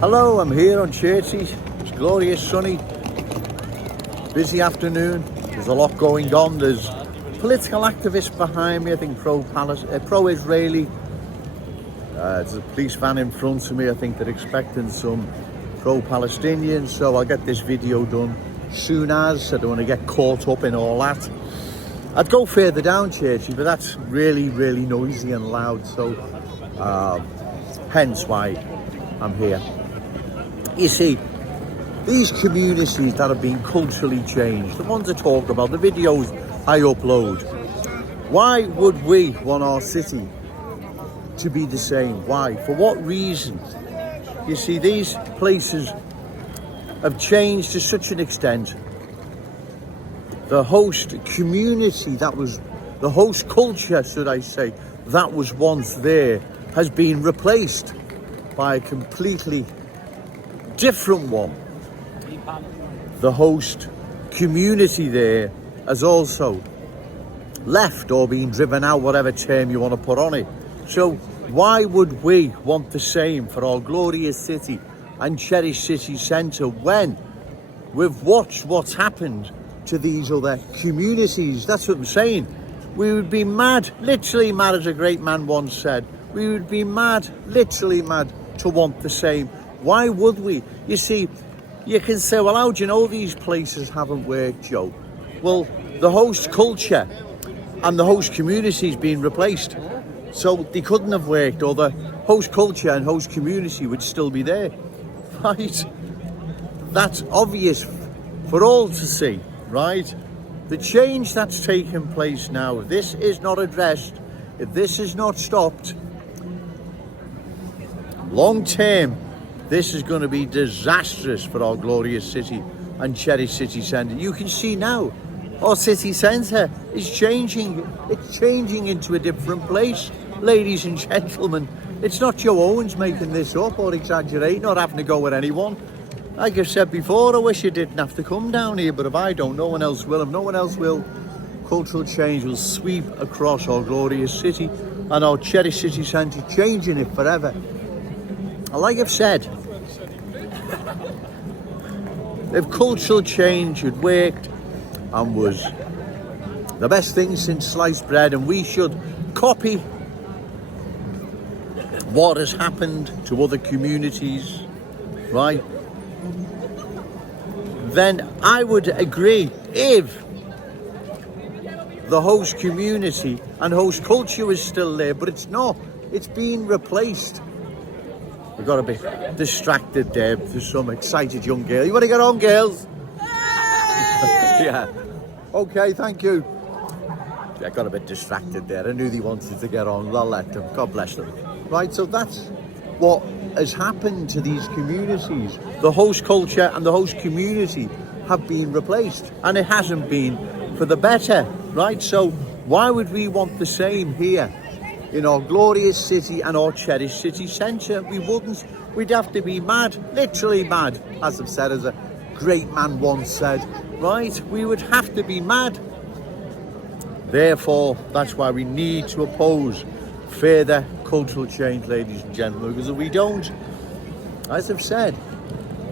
Hello, I'm here on Chertsey. It's glorious, sunny, busy afternoon. There's a lot going on. There's political activists behind me, I think pro-Israeli. There's a police van in front of me. I think they're expecting some pro-Palestinians. So I'll get this video done soon as. I don't want to get caught up in all that. I'd go further down Chertsey, but that's really, really noisy and loud. So hence why I'm here. You see, these communities that have been culturally changed, the ones I talk about, the videos I upload, why would we want our city to be the same? Why? For what reason? You see, these places have changed to such an extent. The host community that was, the host culture, should I say, that was once there, has been replaced by a completely different one. The host community there has also left or been driven out, whatever term you want to put on it. So why would we want the same for our glorious city and cherished city centre when we've watched what's happened to these other communities? That's what I'm saying. We would be mad, literally mad, as a great man once said. We would be mad, literally mad, to want the same. Why would we? You see, you can say, well, how do you know these places haven't worked, Joe? Well, the host culture and the host community is being replaced. So they couldn't have worked, or the host culture and host community would still be there. Right? That's obvious for all to see, right? The change that's taken place now, if this is not addressed, if this is not stopped, long term, this is going to be disastrous for our glorious city and cherished city centre. You can see now, our city centre is changing. It's changing into a different place, ladies and gentlemen. It's not Joe Owens making this up or exaggerating or having to go with anyone. Like I've said before, I wish you didn't have to come down here, but if I don't, no one else will. If no one else will, cultural change will sweep across our glorious city and our cherished city centre, changing it forever. Like I've said, if cultural change had worked and was the best thing since sliced bread, and we should copy what has happened to other communities, right, then I would agree if the host community and host culture is still there, but it's not. It's been replaced. We've got a bit distracted there. There's some excited young girl. You want to get on, girls? Yeah. Okay, thank you. I got a bit distracted there. I knew they wanted to get on. I'll let them. God bless them. Right, so that's what has happened to these communities. The host culture and the host community have been replaced, and it hasn't been for the better, right? So why would we want the same here in our glorious city and our cherished city centre? We wouldn't. We'd have to be mad, literally mad, as I've said, as a great man once said, right? We would have to be mad. Therefore, that's why we need to oppose further cultural change, ladies and gentlemen, because if we don't, as I've said,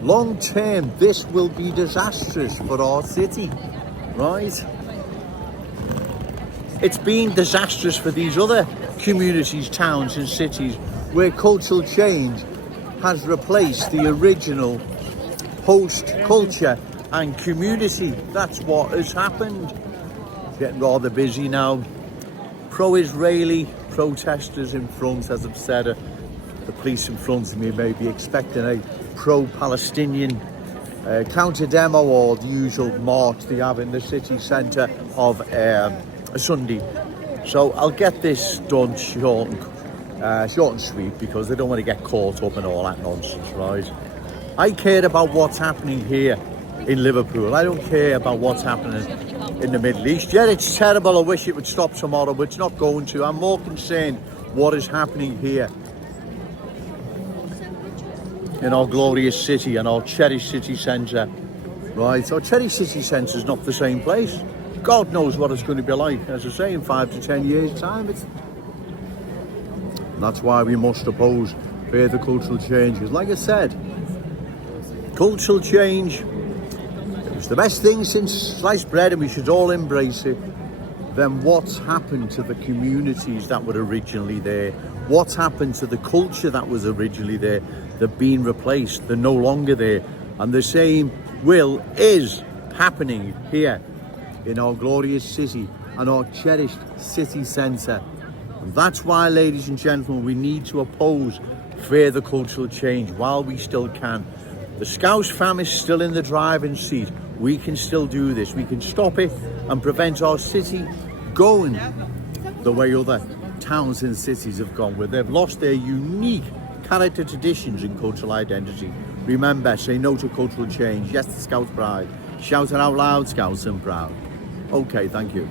long term, this will be disastrous for our city, right? It's been disastrous for these other communities, towns and cities where cultural change has replaced the original host culture and community. That's what has happened. It's getting rather busy now. Pro-Israeli protesters in front, as I've said, the police in front of me may be expecting a pro-Palestinian counter-demo or the usual march they have in the city centre of a Sunday. So I'll get this done short and sweet, because I don't want to get caught up in all that nonsense, right? I care about what's happening here in Liverpool. I don't care about what's happening in the Middle East. Yeah, it's terrible. I wish it would stop tomorrow, but it's not going to. I'm more concerned what is happening here in our glorious city and our cherished city centre, right? Our cherished city centre is not the same place. God knows what it's going to be like, as I say, in 5 to 10 years' time. That's why we must oppose further cultural changes. Like I said, Cultural change, it was the best thing since sliced bread and we should all embrace it. Then what's happened to the communities that were originally there? What's happened to the culture that was originally there? They're being replaced, they're no longer there. And the same is happening here in our glorious city and our cherished city centre. And that's why, ladies and gentlemen, we need to oppose further cultural change while we still can. The Scouse fam is still in the driving seat. We can still do this. We can stop it and prevent our city going the way other towns and cities have gone, where they've lost their unique character, traditions and cultural identity. Remember, say no to cultural change, yes to Scouse pride. Shout it out loud, Scouts and proud. Okay, thank you.